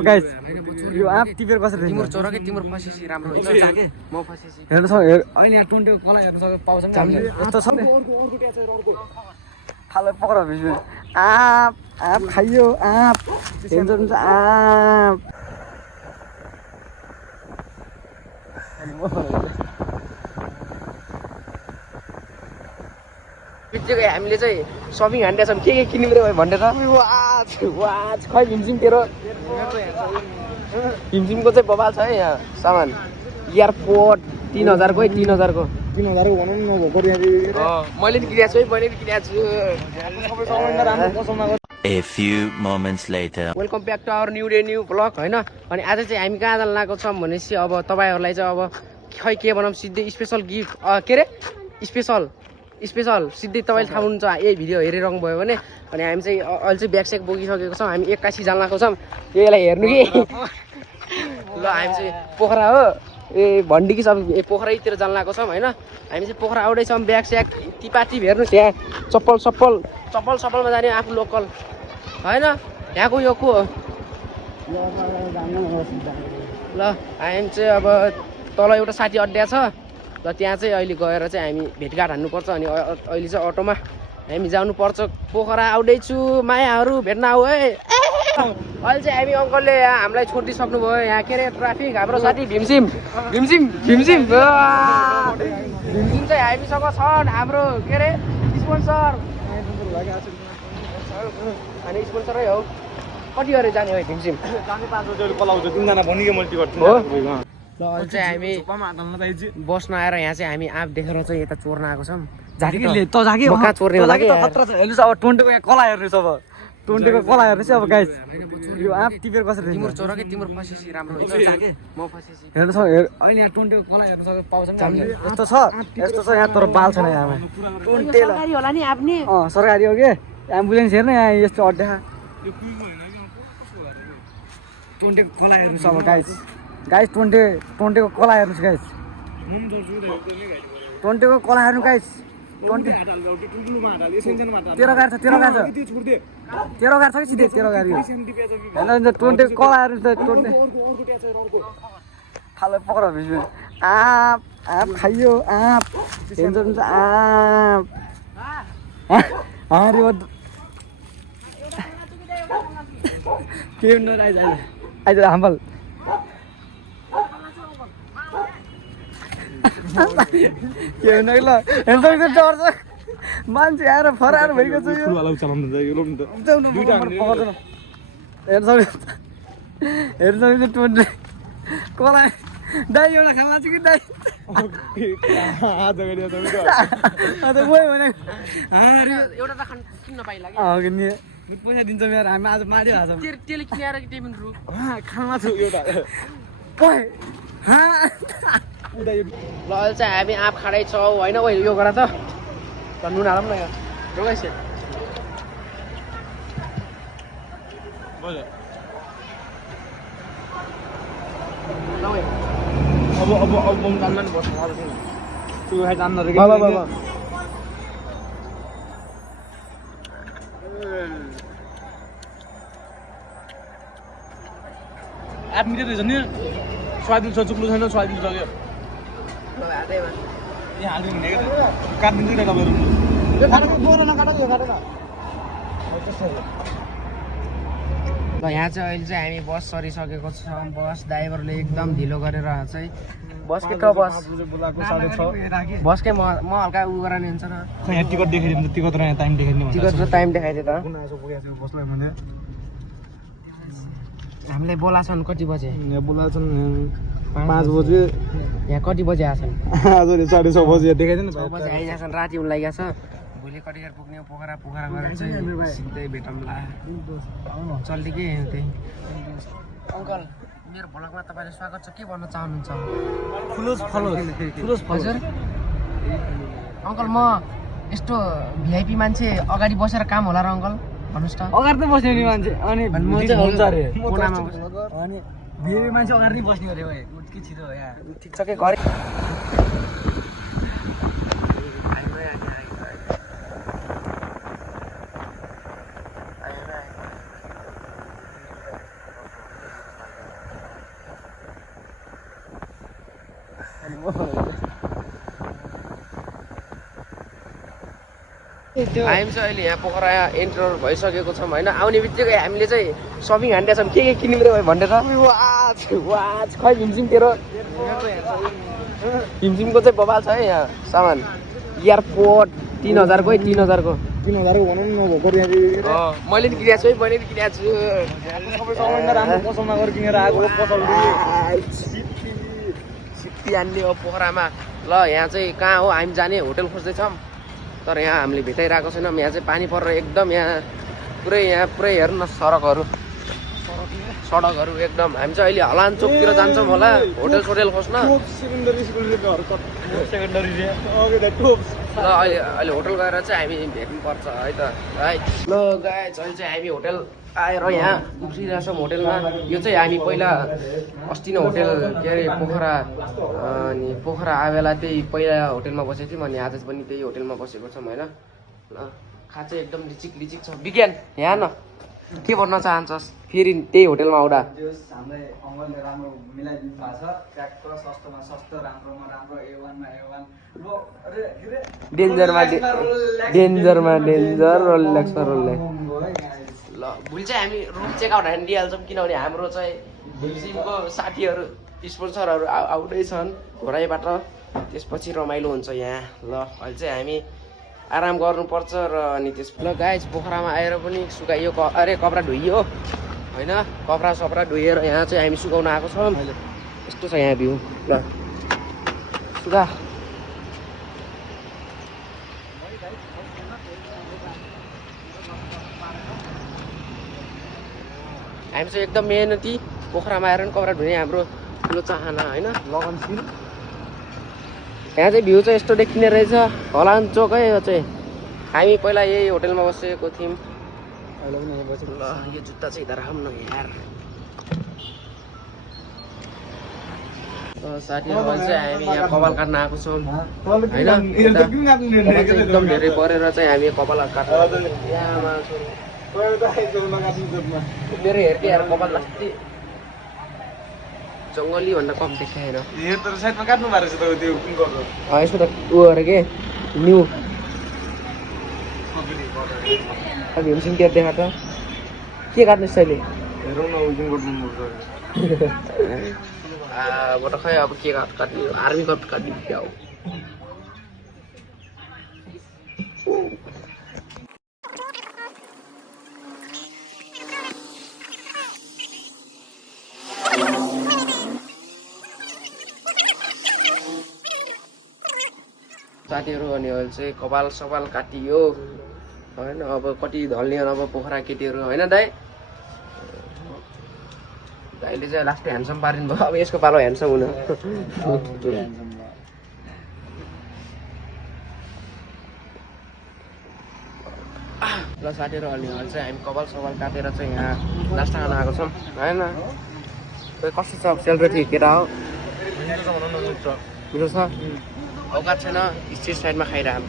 Guys यो आप टिपेर कसरी तिम्रो चोर के तिम्रो फसेसी राम्रो हुन्छ जाके म फसेसी हेर्नु सक्छ अहिले यहाँ 20 को कला हेर्नु सक्छ पाउँछ नि यस्तो छ नि खाले पक्र भिज्यो आप आप खाइयो आप हुन्छ आप बित्तिकै हामीले चाहिँ सपिङ हान्दैछौँ के किन्नु पर्यो भनेर वाच वाच खै भीमसिम तेरो भीमसिमको चाहिँ बबाल छ है यहाँ सामान एयरपोर्ट 3000 को 3000 को 3000 को भनौँ न भोको यहाँ मैले नि किनेको छु है मैले नि किनेको छु सबै सामानलाई राम्रो पसलमा गर A few moments later. Welcome back to our new day new vlog होइन अनि आज चाहिँ हामी कहाँ जान लागेको छौँ भनेपछि अब तपाईँहरूलाई चाहिँ अब खै के बनाऊँ सिधै स्पेसल गिफ्ट के अरे स्पेसल सिधै तपाईँले थाहा हुनुहुन्छ यही भिडियो हेरिरहनु भयो भने अनि हामी चाहिँ अहिले चाहिँ ब्याग स्याग बोकिसकेको छौँ हामी 81 जान लागेको छौँ यसलाई हेर्नु कि ल हामी चाहिँ पोखरा हो ए भन्डी कि सब पोखरातिर जान लागेको छौँ होइन हामी चाहिँ पोखरा आउँदैछौँ ब्याग स्याग टिपाटिप हेर्नु त्यहाँ चप्पलमा जाने आफू लोकल होइन यहाँको यो को ल हामी चाहिँ अब तल एउटा साथी अड्डा छ ल त्यहाँ चाहिँ अहिले गएर चाहिँ हामी भेटघाट हान्नुपर्छ अनि अहिले चाहिँ अटोमा हामी जानुपर्छ पोखरा आउँदैछु मायाहरू भेट्न आऊ है अहिले चाहिँ हामी अङ्कलले हामीलाई छोडिदिइसक्नु भयो यहाँ के अरे ट्राफिक हाम्रो साथी भीमसिम चाहिँ हामीसँग छन् हाम्रो के अरे स्पोन्सर अनि स्पोन्सरै हो कति गरेर जाने हो भीमसिम ल अहिले चाहिँ हामी बस्न आएर यहाँ चाहिँ हामी आँप देखेर चाहिँ यता चोर्न आएको छौँ झाकीले त झाकी कहाँ चोर्ने होला कि खतरा छ हेर्नुस् अब 20 को यहाँ कला हेर्नुस् अब 20 को कला हेर्नुस् अब गाइस यो आप टिपेर कसरी तिम्रो चोर के तिम्रो फसेसी राम्रो हुन्छ जाके म फसेसी हेर्नुस् अहिले यहाँ 20 को कला हेर्नु सक्छ पाउँछ नि यस्तो छ यहाँ तर बाल छैन यहाँ 20 सरकारी होला नि आफ्नै सरकारी हो के एम्बुलेन्स हेर्नु यहाँ यस्तो अड्डा 20 को कला हेर्नुस् अब गाइस 20 को कला हेर्नुस् गाइस 20 को कला हेर्नु गाइस 20 तेरो गाडी छ तेरो गाडी छ कि सिधै तेरो गाडी होइन 20 को कला हेर्नुस् त 20 खाले पक्र भिज्यो आप खाइयो आप हुन्छ आप अरे के न आइज हाम्बल के हुन ल हेर्नु डर छ मान्छे आएर फरार भइको छ यो हेर्नु टोन कला दाइ एउटा खाना छ कि दाइ एउटा त किन्न पाइला नि पैसा दिन्छ मेरो हामी आज मारियो हाल्छौँ त्यसले किनेर कि टेबिन रु खाना छु एउटा ल अहिले चाहिँ हामी आँप खाँदै छौँ होइन ओ यो गर त नुन हालौँ न यो गाइस अब जान्न बस्नु तु खाइ जान्न रे आप मिटर रहेछ नि स्वादिलो छ चुक्लो छैन स्वादिलो छ क्या यहाँ हालिदिनु भने काटिदिन्छु नि तपाईँहरू यो खाएको बोरा नकाट यो काटेन ल यहाँ चाहिँ अहिले चाहिँ हामी बस सरिसकेको छौँ बस ड्राइभरले एकदम ढिलो गरेर चाहिँ बस के बस बोलाएको 6:30 बस के म हल्का उ गरेर हिँड्छ न यहाँ टिकट देखाइदिनु टिकट र यहाँ टाइम देखाइदिनु टिकट र टाइम देखाइदियो त बसलाई मैले हामीलाई बोलाछन् कति बजे यहाँ बोलाछन् 5 बजे यहाँ कति बजे आछन् आज 6:30 बजे देखाइदिनु 6 बजे आइजाछन् राति हुन लागिएको छ भोलि कटिहार पुग्ने पोखरा गरेर चाहिँ सिधै भेटौँला चल्दै के त्यही अङ्कल मेरो भ्लगमा तपाईँले स्वागत छ के भन्न चाहनुहुन्छ फलोज हजुर अङ्कल म यस्तो भिआइपी मान्छे अगाडि बसेर काम होला र अङ्कल भन्नुहोस् त अगाडि त बस्ने नि मान्छे अनि म चाहिँ हुन्छ अरे कोनामा अनि भिआइपी मान्छे अगाडि नै बस्ने अरे भाइ के छिटो यहाँ ठिक छ के गरे हामी चाहिँ अहिले यहाँ पोखरा एन्टर भइसकेको छौँ होइन। आउने बित्तिकै हामीले चाहिँ सपिङ हान्दै छौँ के किनिदिनु भयो भनेर। वाच खै भीमसिङ तेरो भीमसिङको चाहिँ बबाल छ है यहाँ सामान। एयरपोर्ट 3000 को 3000 को 3000 को भनौँ न भर्खर मैले नि किनेको छु है, मैले नि किनेको छु। सबै सामान राम्रो पसल नगरी किनेर आएको पसल सिप्पी हान्ने हो पोखरामा। ल यहाँ चाहिँ कहाँ हो हामी जाने होटल खोज्दैछौँ, तर यहाँ हामीले भेटाइरहेको छैनौँ। यहाँ चाहिँ पानी परेर एकदम यहाँ पुरै हेर्नु न सडकहरू एकदम। हामी चाहिँ अहिले हलान चोकतिर जान्छौँ होला होटल खोज्न। ल अहिले होटल गएर चाहिँ हामी भेट्नुपर्छ है त है। ल गाइस अहिले चाहिँ हामी होटल आएर यहाँ उफ्रिरहेछौँ होटलमा। यो चाहिँ हामी पहिला अस्ति नै होटल के अरे पोखरा आए बेला त्यही पहिला होटलमा बसेको थियौँ, अनि आज पनि त्यही होटलमा बसेको छौँ होइन। ल खा चाहिँ एकदम लिचिक छ। विज्ञान यहाँ न के भन्न चाहन्छस् फेरि त्यही होटलमा आउँदा? हामीलाई अङ्कलले राम्रो मिलाइदिनु भएको छ, ट्याक्क सस्तोमा सस्तो, राम्रोमा राम्रो, A1 मा A1, डेन्जर रोलेक्स। ल भोलि चाहिँ हामी रुम चेकआउट हानिदिइहाल्छौँ, किनभने हाम्रो चाहिँ भीमसिङको साथीहरू स्पोन्सरहरू आउँदैछन् घोराइबाट। त्यसपछि रमाइलो हुन्छ यहाँ। ल अहिले चाहिँ हामी आराम गर्नुपर्छ र अनि त्यस ल गाइस पोखरामा आएर पनि सुकाइयो कपडा धोइयो होइन। कपडा सपडा धोएर यहाँ चाहिँ हामी सुकाउन आएको छौँ। यस्तो छ यहाँ भ्यू। ल सुका हामी चाहिँ एकदम मेहनती पोखरामा आएर पनि कपडा धुने हाम्रो ठुलो चाहना होइन, लगनशील। यहाँ चाहिँ भ्यू चाहिँ यस्तो देखिने रहेछ हलान चोक है। यो चाहिँ हामी पहिला यही होटलमा बसेको थियौँ। ल यो जुत्ता चाहिँ इधर राख्नु न यार। साथीहरू चाहिँ हामी यहाँ कपाल काट्न आएको छौँ होइन। एकदम धेरै परेर चाहिँ हामी कपाल काट्न मेरो हेर्ने यार कपाल लास्टै जङ्गली भन्दा कम देखाएन। साइडमा काट्नु भएको रहेछ त त्यो कुन गर्छ यसो त ऊ अरे के न्यू भीमसिङ त्यो देखा त के काट्ने अहिले हेरौँ न कुन गर्नु बट खै अब के काट्ने आर्मी कट काट्ने क्या हो। साथीहरू अनि अहिले चाहिँ कपाल सपाल काटियो होइन। अब कति ढल्ने अब पोखरा केटीहरू होइन दाइ। दाइले चाहिँ लास्ट ह्यान्डसम पारिनु भयो, अब यसको पालो ह्यान्डसम हुन। ल साथीहरू अनि अहिले चाहिँ हामी कपाल सपाल काटेर चाहिँ यहाँ नास्ता खान आएको छौँ होइन। कस्तो छ सेलरोटी केटा हो? मिठो छ। औकात छैन स्ट्रिट साइडमा खाइरहौँ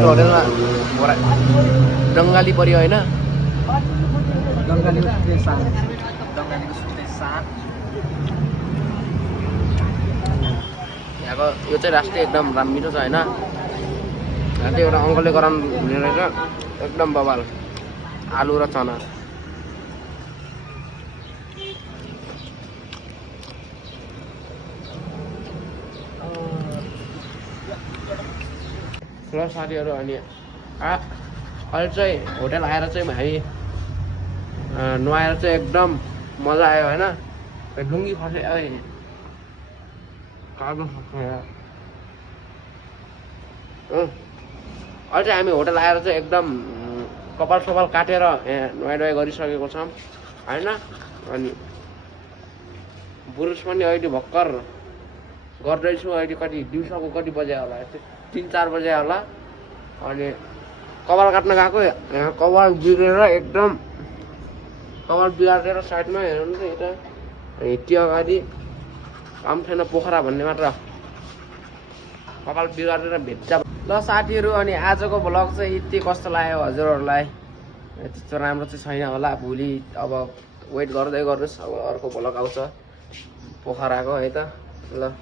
होटलमा डङ्गाली पऱ्यो होइन। यहाँको यो चाहिँ राष्ट्रिय एकदम मिठो छ होइन। यहाँ चाहिँ एउटा अङ्कलले गराउनु हुने रहेछ एकदम बबाल आलु र चना। ल साथीहरू अनि अहिले चाहिँ होटल आएर चाहिँ हामी नुहाएर चाहिँ एकदम मजा आयो होइन। लुङ्गी फस्यो अहिले चाहिँ हामी होटल आएर चाहिँ एकदम कपाल सपाल काटेर यहाँ नुहाइ गरिसकेको छौँ होइन। अनि बुरुस पनि अहिले भर्खर गर्दैछु। अहिले कति दिउँसोको कति बजे होला 3-4 बजे होला। अनि कपाल काट्न गएको यहाँ कपाल बिग्रेर एकदम कपाल बिगारेर साइडमा हेर्नु त यता हिट्टी अगाडि काम छैन पोखरा भन्ने मात्र कपाल बिगारेर भेट्छ। ल साथीहरू अनि आजको भ्लग चाहिँ यति कस्तो लाग्यो हजुरहरूलाई? त्यस्तो राम्रो चाहिँ छैन होला। भोलि अब वेट गर्दै गर्नुहोस्, अब अर्को भ्लग आउँछ। पोखराको है त ल